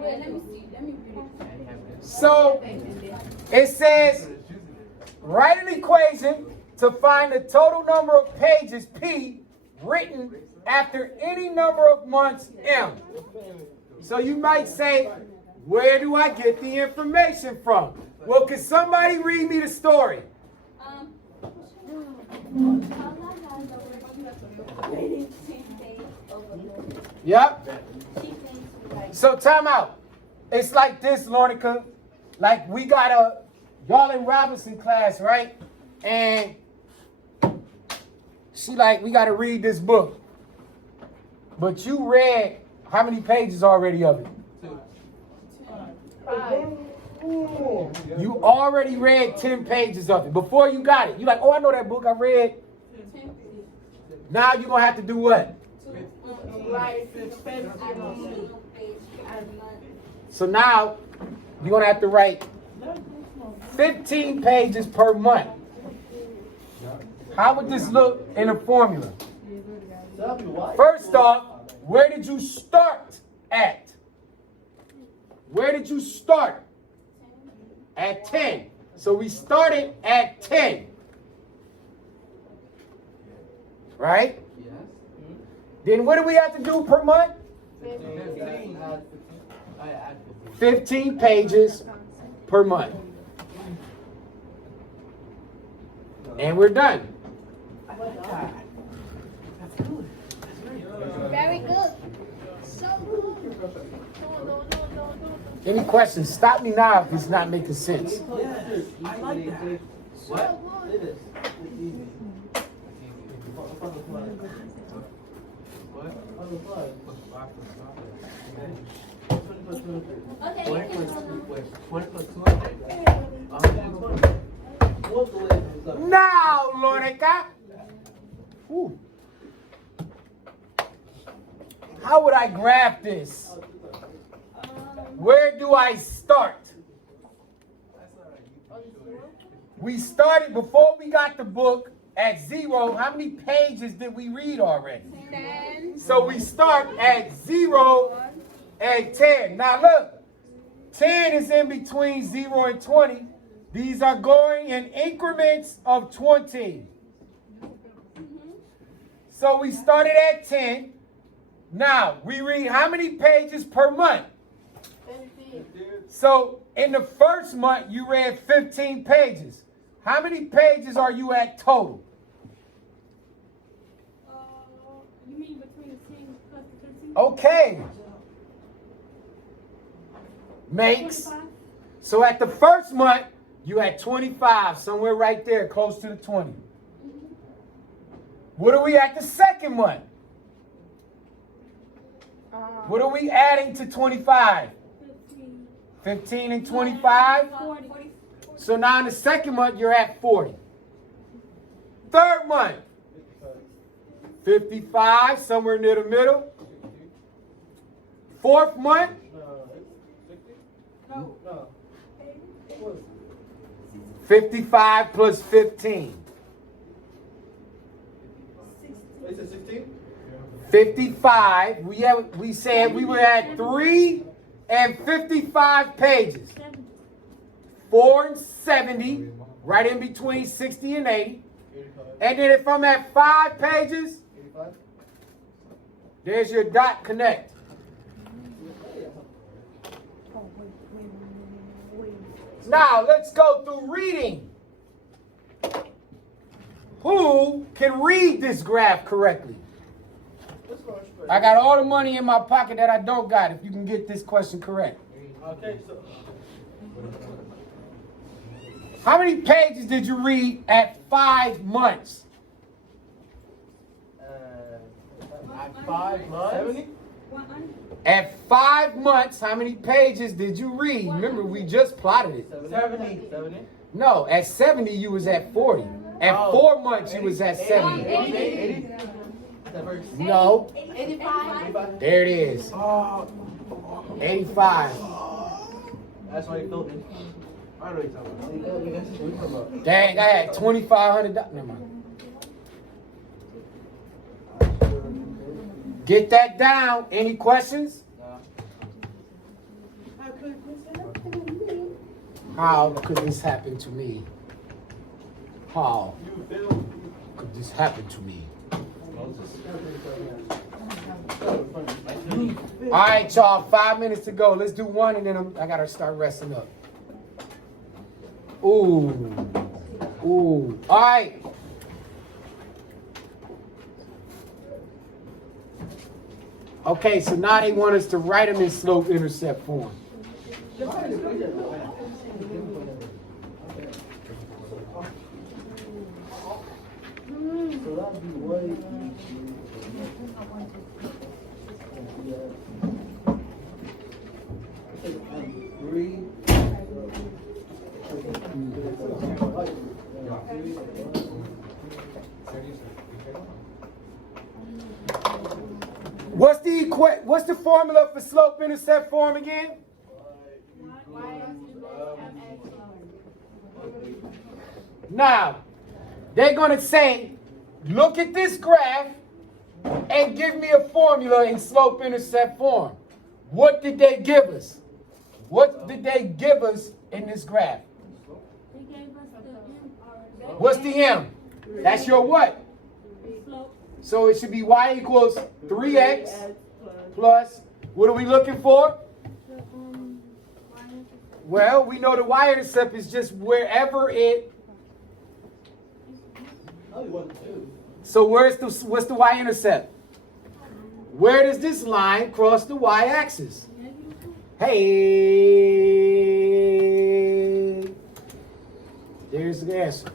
Wait, let me see. Let me read it. So it says, write an equation to find the total number of pages P written after any number of months M. So you might say, where do I get the information from? Well, can somebody read me the story? Yep. So time out. It's like this, Lornica. Like we got y'all in Robinson class, right? And she like, we got to read this book. But you read how many pages already of it? 5. You already read 10 pages of it before you got it. You like, oh, I know that book I read. Now you're going to have to do what? So now you're going to have to write 15 pages per month. How would this look in a formula? First off, where did you start at? Where did you start? At 10. So we started at 10. Right? Yes. Then what do we have to do per month? 15 pages per month. And we're done. Very good. So good. Any questions? Stop me now if it's not making sense. Yes, I like that. What? It is. Okay. 20 plus 200? Now, Lornica. Whew. How would I graph this? Where do I start? We started before we got the book at 0. How many pages did we read already? 10. So we start at 0 and 10. Now look, 10 is in between 0 and 20. These are going in increments of 20. So we started at 10. Now we read how many pages per month? So in the first month, you read 15 pages. How many pages are you at total? You mean between the 10 plus the 13? Okay. Makes. 25? So at the first month, you had 25, somewhere right there, close to the 20. What are we at the second month? What are we adding to 25? 15 and 25? 40. So now in the second month, you're at 40. Third month, 55, somewhere near the middle. Fourth month, 55 plus 15. Is it 16? 55. We said we were at 3 and 55 pages. 4 and 70, right in between 60 and 80. And then if I'm at 5 pages, there's your dot connect. Now let's go through reading. Who can read this graph correctly? I got all the money in my pocket that I don't got if you can get this question correct. Okay, so How many pages did you read at 5 months? at 5 months. 70? At 5 months, how many pages did you read? Remember, we just plotted it. 70. No, at 70, you was at 40. At 4 months, you was at 70. 80? No. 85. There it is. 85. That's why you filled it. I know what you're talking about. Dang, I had $2,500. Never mind. Get that down. Any questions? How could this happen to me? How could this happen to me? All right, y'all, 5 minutes to go. Let's do one, and then I gotta start resting up. Ooh. Ooh. All right. Okay, so now they want us to write them in slope intercept form. What's the formula for slope intercept form again? Now, they're going to say, look at this graph and give me a formula in slope intercept form. What did they give us? What did they give us in this graph? They gave us the M. What's the M? That's your what? Slope. So it should be y equals 3x plus, what are we looking for? The y-intercept. Well, we know the y-intercept is just wherever it. So what's the y-intercept? Where does this line cross the y-axis? Hey, there's the answer.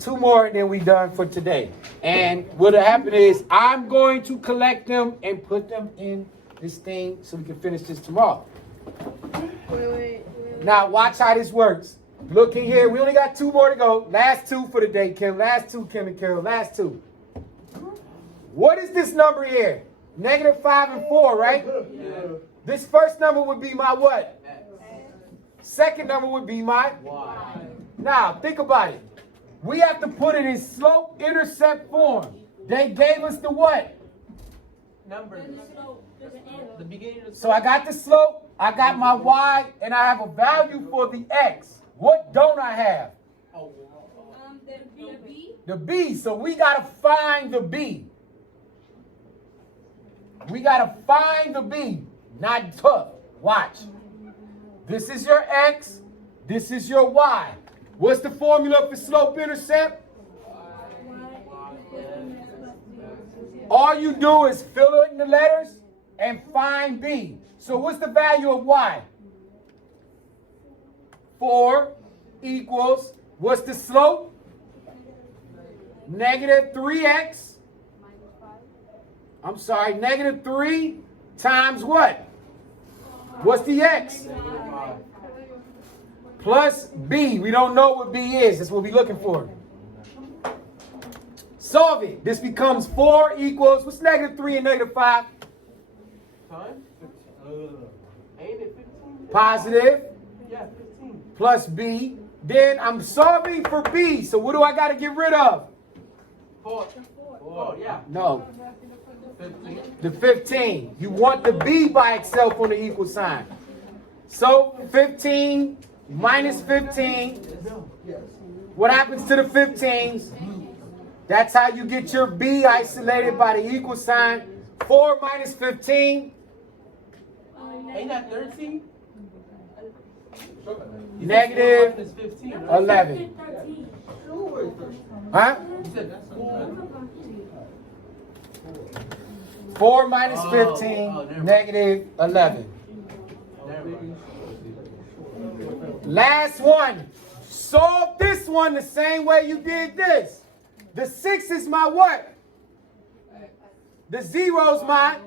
2 more and then we done for today. And what'll happen is I'm going to collect them and put them in this thing so we can finish this tomorrow. Wait. Now watch how this works. Look in here. We only got 2 more to go. Last 2 for the day, Kim. Last 2, Kim and Carol. Last 2. What is this number here? -5 and 4, right? Yeah. This first number would be my what? Second number would be my Y. Now, think about it. We have to put it in slope intercept form. They gave us the what? Number. There's a slope. There's an M. The beginning of the So I got the slope, I got my y, and I have a value for the x. What don't I have? There'd be a B. The b. So we got to find the b. We got to find the b. Not tough. Watch. This is your x. This is your y. What's the formula for slope intercept? All you do is fill it in the letters and find b. So what's the value of y? 4 equals, what's the slope? -3x. I'm sorry, -3 times what? What's the x? Plus b. We don't know what b is. That's what we're looking for. Solve it. This becomes 4 equals, what's -3 and -5? time? Ain't it 15? Positive Yeah, 15. plus b. Then I'm solving for b. So what do I got to get rid of? 4. Oh, yeah. No, 15. the 15. You want the b by itself on the equal sign. So 15 minus 15. What happens to the 15s? That's how you get your b isolated by the equal sign. 4 minus 15. Ain't that 13? Negative Is 15, right? 11. 13. Huh? You said 4 minus Oh, 15, never mind. negative 11. Never mind. Last one. Solve this one the same way you did this. The 6 is my what? The 0 is my.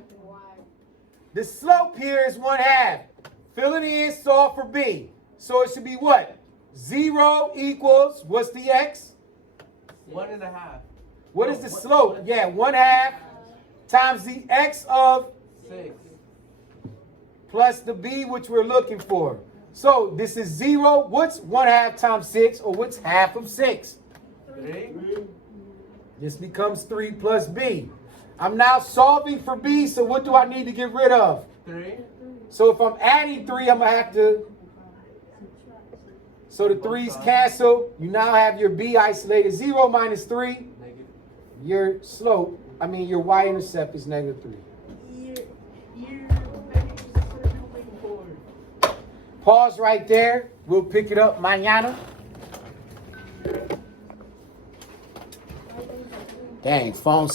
The slope here is 1/2. Fill it in, solve for b. So it should be what? 0 equals, what's the x? 1.5. What is the slope? Yeah, 1/2 times the x of 6. plus the b, which we're looking for. So this is 0. What's 1/2 times 6, or what's half of 6? 3. This becomes 3 plus b. I'm now solving for b, so what do I need to get rid of? 3. So if I'm adding 3, I'm going to have to So the 3's cancel. You now have your B isolated. 0 minus 3. Your slope, your y-intercept is -3. Pause right there. We'll pick it up mañana. Dang, phone.